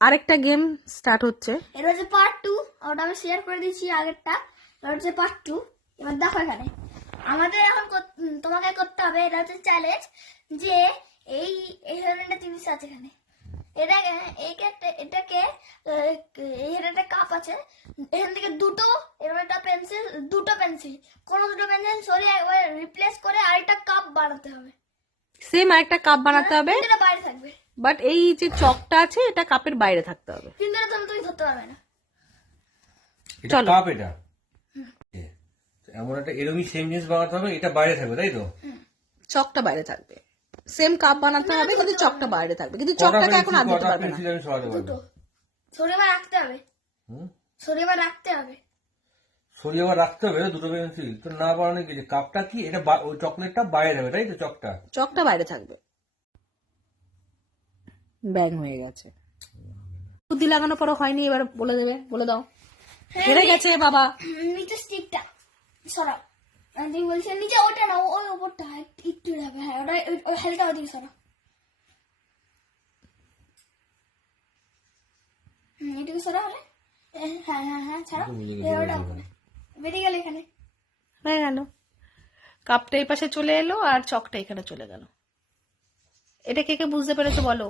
আরেকটা game start হচ্ছে। এটা হচ্ছে পার্ট 2, ওটা আমি শেয়ার করে দিচ্ছি আগেরটা। এটা হচ্ছে পার্ট 2। এবার দেখো এখানে আমাদের এখন তোমাকে করতে হবে, এটা হচ্ছে চ্যালেঞ্জ, যে এই এই ধরনের একটা জিনিস আছে এখানে, এটাকে এটাকে এই একটা কাপ আছে, এখান থেকে এরকম একটা পেন্সিল, দুটো পেন্সিল, কোনো দুটো পেন্সিল সরিয়ে একবার রিপ্লেস করে আরেকটা কাপ বানাতে হবে। সেম আরেকটা কাপ বানাতে হবে, এটা বাইরে থাকবে, বাট এই যে চকটা আছে এটা কাপের বাইরে থাকতে হবে। কিন্তু এটা তুমি ধরতে পারবে না। এটা কাপ, এটা এমন একটা এরকমই সেম জিনিস বানাতে হবে, এটা বাইরে থাকবে, তাই তো? চকটা বাইরে থাকবে, সেম কাপ বানাতে হবে কিন্তু চকটা বাইরে থাকবে, কিন্তু চকটাকে এখন হাত দিতে পারবে না। আমি সরাতে পারবো। সরিয়ে রাখতে হবে, সরিয়ে রাখতে হবে, সরিয়ে আবার রাখতে হবে দুটো পেন্সিল তো না বানানো কি? কাপটা কি এটা ওই চকলেটটা বাইরে থাকবে, তাই তো? চকটা বাইরে থাকবে। ব্যাং হয়ে গেছে, বুদ্ধি লাগানোর পরও হয়নি, এবার বলে দেবে, বলে দাও। হেরে গেছে বাবা। নিচে স্টিকটা সরাও, তুমি বলছো নিচে, ওটা না, ওই ওপরটা একটু হবে, হ্যাঁ ওটা ওই হালকা ওদিকে সরাও। এটুকু সরা হলে, হ্যাঁ হ্যাঁ হ্যাঁ ছাড়ো, ওটা বেরিয়ে গেল, এখানে হয়ে গেল। কাপটা এই পাশে চলে এলো আর চকটা এখানে চলে গেল। এটা কে কে বুঝতে পেরেছো বলো?